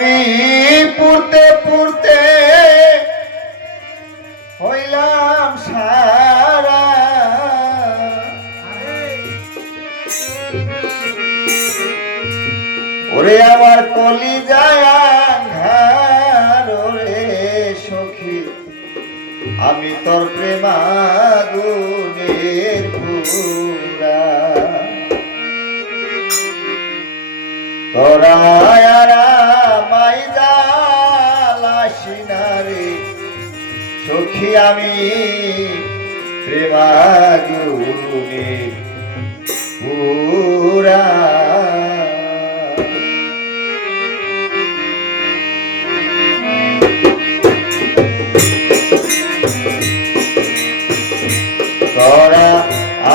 আমি পুরতে পুরতে হইলাম সারা, ওরে আমার কলিজায় আঁধার রে সখী, আমি তোর প্রেমাগুনের পুরা। তোরা মাই জ্বালাসি না রে সখী, আমি প্রেমাগুনের পুরা। তোরা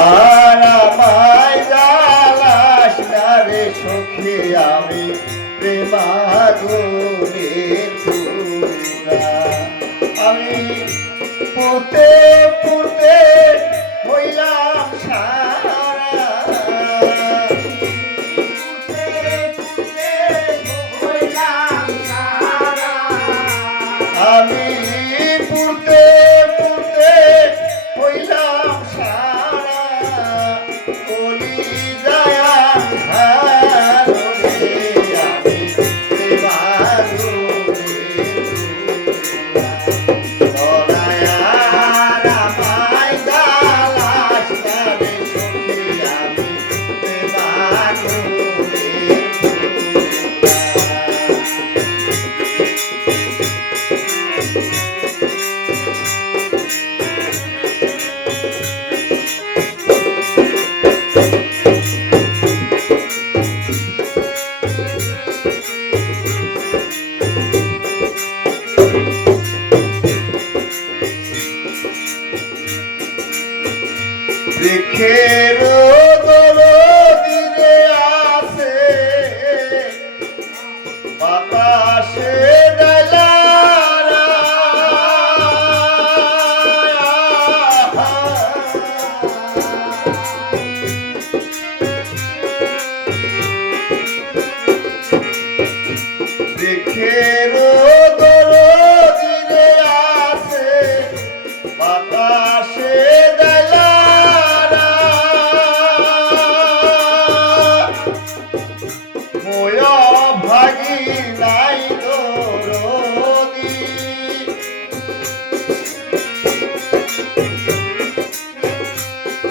আর আমায় জ্বালাস না রে সখী, আমি প্রেমাগুনের পুরা। আমি পুরতে পুরতে হইলাম সারা, আমি পুরতে পুরতে হইলাম সারা, কলিজায় আঁধার রে আমি প্রেমাগুনের পুরা। তোরা আর আমায় জ্বালাস না রে সখী, আমি প্রেমাগুনের বৃক্ষের দরদিরে আছে বাতাসে ডালারা, বৃক্ষের দরদিরে আছে বাতাসে ভাগি নাই দরদি,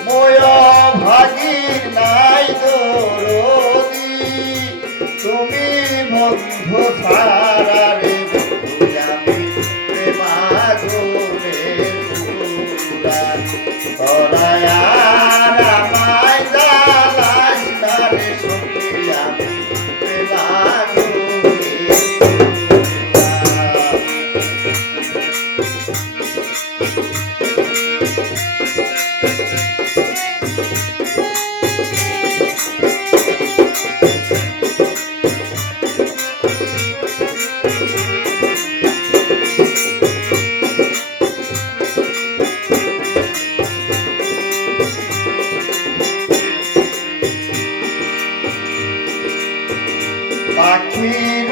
মোয় ভাগি নাই দরদি, তুমি বন্ধু ছাড়া রে বন্ধু আমি প্রেমাগুনের পুরা। তোরা আর আমায় জ্বালাস না রে সখী, আমি পাখির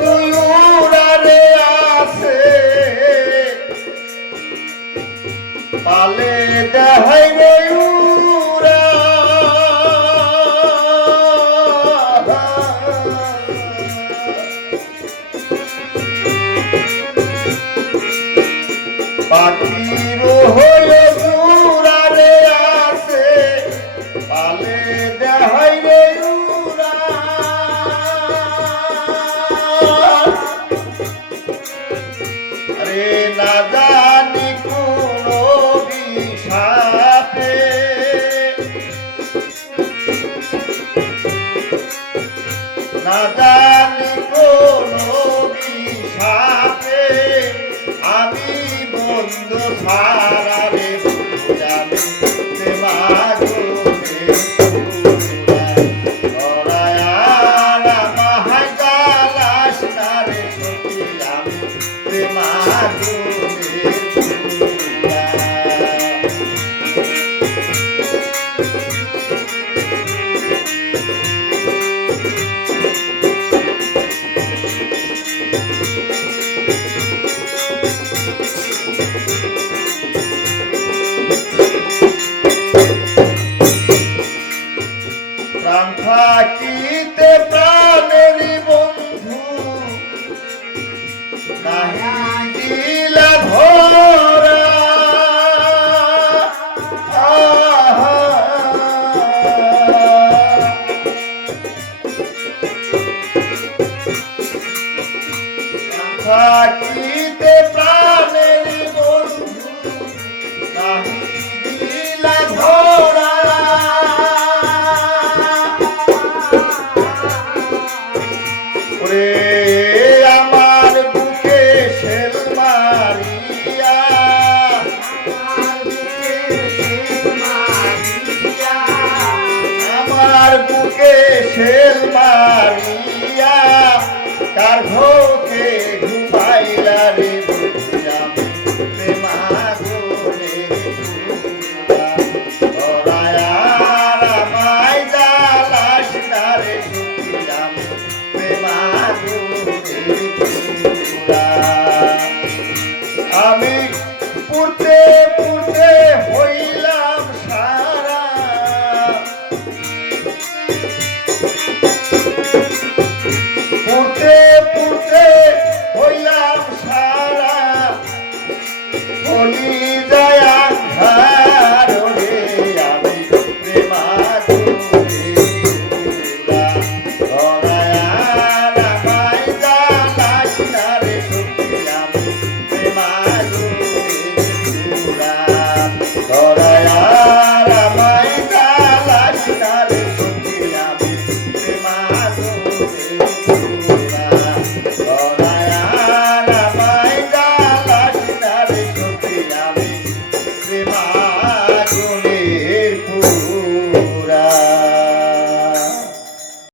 দুয়ুরারে আছে পালে দেহাই রে উরা, পাখির হয়ে দুরারে আছে পালে দেহাই রে উরা। আরে না জানি কোন বিষাপে, না জানি কোন বিষাপে আমি বন্ধু ছাড়া রে বন্ধু আমি প্রেমাগুনের পুরা। তোরা আর আমায় জ্বালাস না রে সখী, আমি প্রেমাগুনের পুরা। থাকিতে প্রাণের বন্ধু নাহি দিলা ধরা ওরে আমার বুকে শেল মারিয়া আমার বুকে শেল মারিয়া কার ভোকে ঘুমাইলা রে বুঝিয়া প্রেমাগুনে ধরায়ার আমায় জ্বালাস না রে বুঝিয়া প্রেমাগুনে